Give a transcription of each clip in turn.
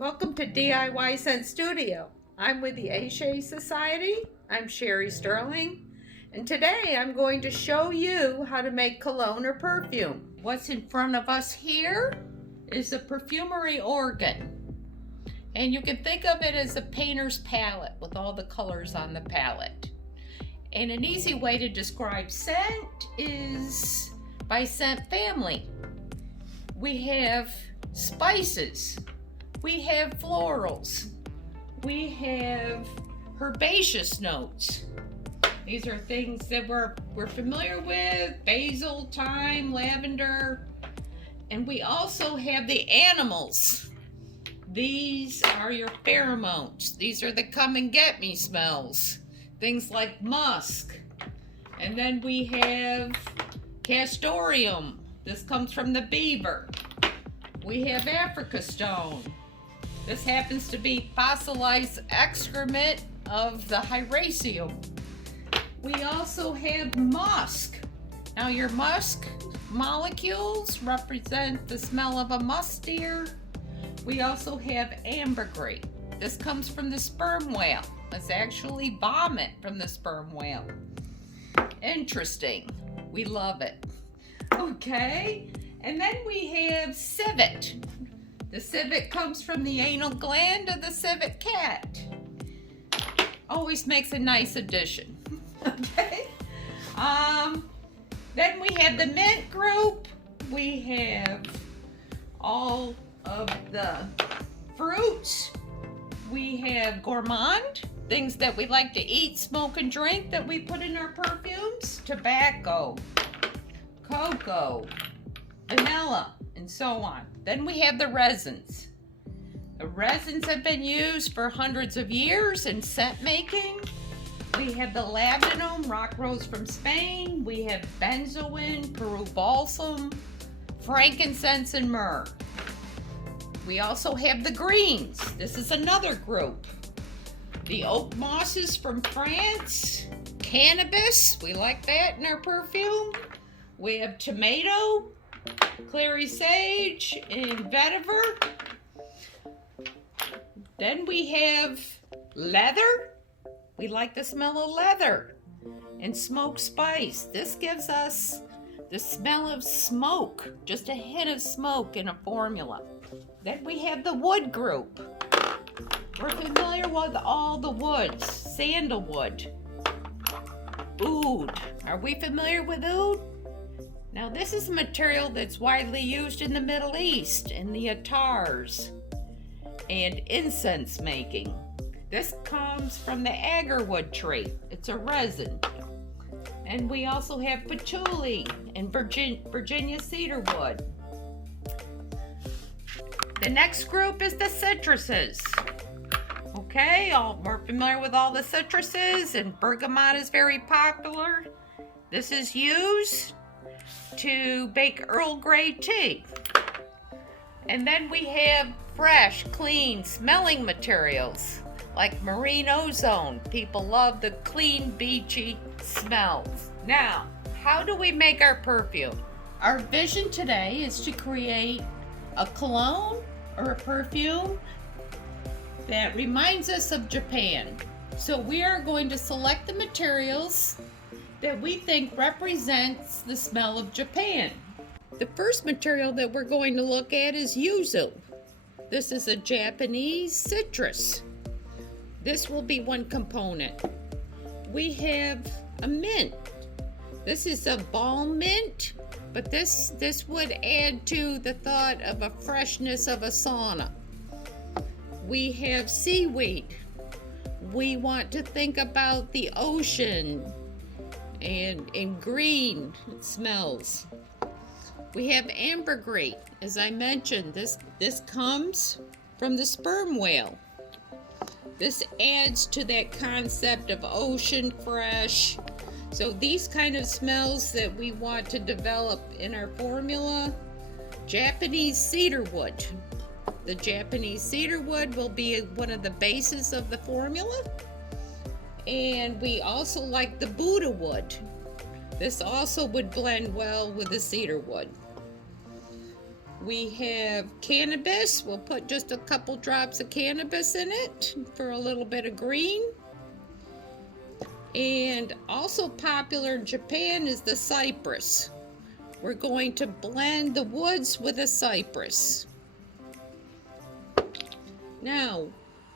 Welcome to DIY Scent Studio. I'm with the Ache Society. I'm Sherry Sterling, and today I'm going to show you how to make cologne or perfume. What's in front of us here is a Perfumery organ, and you can think of it as a painter's palette with all the colors on the palette. And an easy way to describe scent is by scent family. We have spices. We have florals. We have herbaceous notes. These are things that we're familiar with: basil, thyme, lavender. And we also have the animals. These are your pheromones. These are the come and get me smells. Things like musk. And then we have castoreum. This comes from the beaver. We have Africa stone. This happens to be fossilized excrement of the hyraceum. We also have musk. Now your musk molecules represent the smell of a musk deer. We also have ambergris. This comes from the sperm whale. It's actually vomit from the sperm whale. Interesting. We love it. Okay. And then we have civet. The civet comes from the anal gland of the civet cat. Always makes a nice addition. Okay. Then we have the mint group. We have all of the fruits. We have gourmand, things that we like to eat, smoke, and drink that we put in our perfumes. Tobacco, cocoa, vanilla, and so on. Then we have the resins. The resins have been used for hundreds of years in scent making. We have the labdanum, rock rose from Spain. We have benzoin, Peru balsam, frankincense, and myrrh. We also have the greens. This is another group. The oak mosses from France. Cannabis, we like that in our perfume. We have tomato, clary sage, and vetiver. Then we have leather. We like the smell of leather. And smoked spice. This gives us the smell of smoke, just a hint of smoke in a formula. Then we have the wood group. We're familiar with all the woods. Sandalwood, oud. Are we familiar with oud? Now this is a material that's widely used in the Middle East, in the attars and incense making. This comes from the agarwood tree. It's a resin. And we also have patchouli and Virginia cedarwood. The next group is the citruses. Okay, we're familiar with all the citruses, and bergamot is very popular. This is used to bake Earl Grey tea. And then we have fresh, clean, smelling materials like marine ozone. People love the clean, beachy smells. Now, how do we make our perfume? Our vision today is to create a cologne or a perfume that reminds us of Japan. So we are going to select the materials that we think represents the smell of Japan. The first material that we're going to look at is Yuzu. This is a Japanese citrus. This will be one component. We have a mint. This is a balm mint, but this would add to the thought of a freshness of a sauna. We have seaweed. We want to think about the ocean and green smells. We have ambergris. As I mentioned, this comes from the sperm whale. This adds to that concept of ocean fresh. So these kind of smells that we want to develop in our formula. Japanese cedarwood. The Japanese cedarwood will be one of the bases of the formula. And we also like the Buddha wood. This also would blend well with the cedar wood. We have cannabis. We'll put just a couple drops of cannabis in it for a little bit of green. And also popular in Japan is the cypress. We're going to blend the woods with a cypress. Now,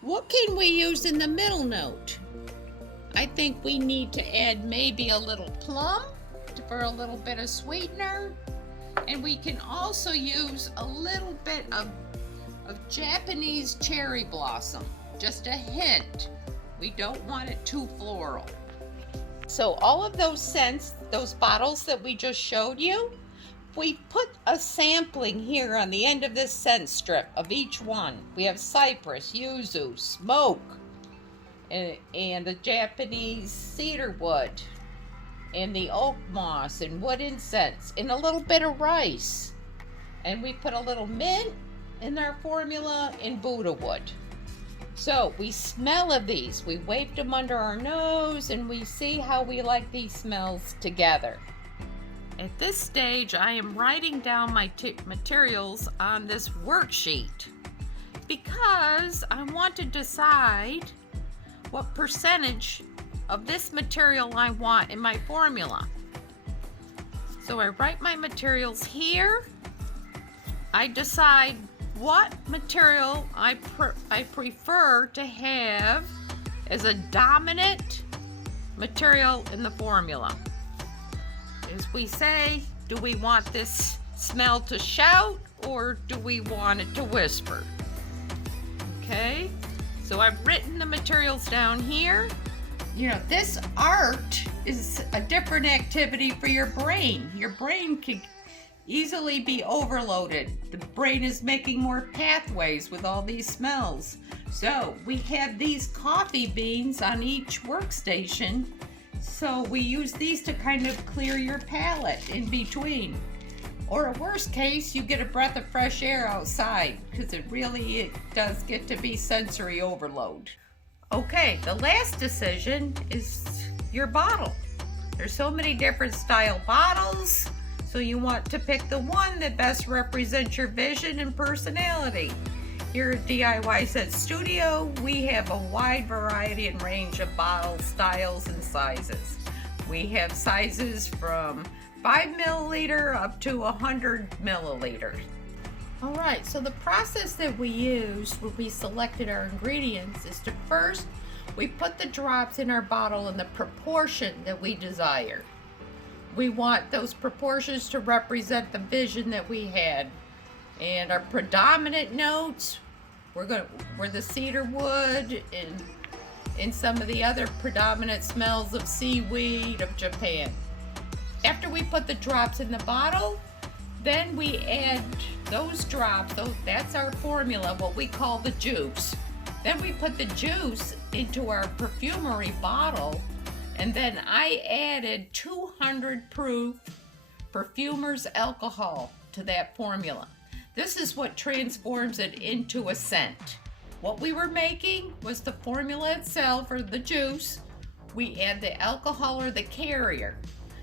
what can we use in the middle note? I think we need to add maybe a little plum for a little bit of sweetener. And we can also use a little bit of Japanese cherry blossom. Just a hint. We don't want it too floral. So all of those scents, those bottles that we just showed you, we put a sampling here on the end of this scent strip of each one. We have cypress, yuzu, smoke, and the Japanese cedar wood, and the oak moss, and wood incense, and a little bit of rice. And we put a little mint in our formula and Buddha wood. So we smell of these. We waved them under our nose and we see how we like these smells together. At this stage, I am writing down my materials on this worksheet because I want to decide what percentage of this material I want in my formula. So I write my materials here. I decide what material I prefer to have as a dominant material in the formula. As we say, do we want this smell to shout or do we want it to whisper? Okay, so I've written the materials down here. You know, this art is a different activity for your brain. Your brain can easily be overloaded. The brain is making more pathways with all these smells. So we have these coffee beans on each workstation. So we use these to kind of clear your palate in between. Or a worst case, you get a breath of fresh air outside because it does get to be sensory overload. Okay, the last decision is your bottle. There's so many different style bottles, so you want to pick the one that best represents your vision and personality. Here at DIY Scent Studio, we have a wide variety and range of bottle styles and sizes. We have sizes from 5 milliliter up to 100 milliliters. All right, so the process that we used when we selected our ingredients is to first, we put the drops in our bottle in the proportion that we desire. We want those proportions to represent the vision that we had. And our predominant notes, we're the cedar wood and some of the other predominant smells of seaweed of Japan. After we put the drops in the bottle, then we add those drops, that's our formula, what we call the juice. Then we put the juice into our Perfumery bottle, and then I added 200 proof Perfumer's alcohol to that formula. This is what transforms it into a scent. What we were making was the formula itself, or the juice. We add the alcohol or the carrier.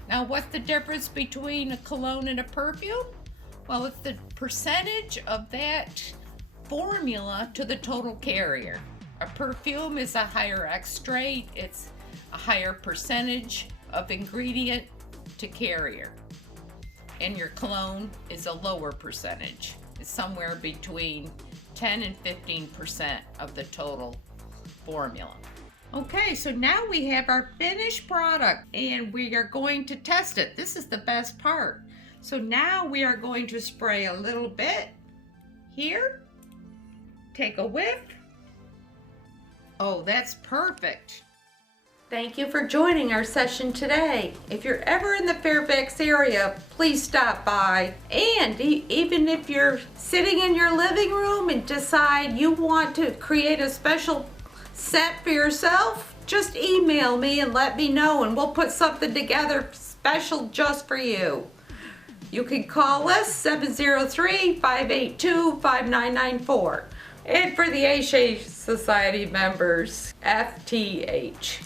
Now, what's the difference between a cologne and a perfume? Well, it's the percentage of that formula to the total carrier. A perfume is a higher extract, it's a higher percentage of ingredient to carrier. And your cologne is a lower percentage. It's somewhere between 10 and 15% of the total formula. Okay, so now we have our finished product and we are going to test it. This is the best part. So now we are going to spray a little bit here. Take a whiff. Oh, that's perfect. Thank you for joining our session today. If you're ever in the Fairfax area, please stop by. And even if you're sitting in your living room and decide you want to create a special scent for yourself, just email me and let me know and we'll put something together special just for you. You can call us 703-582-5994. And for the HA Society members, FTH.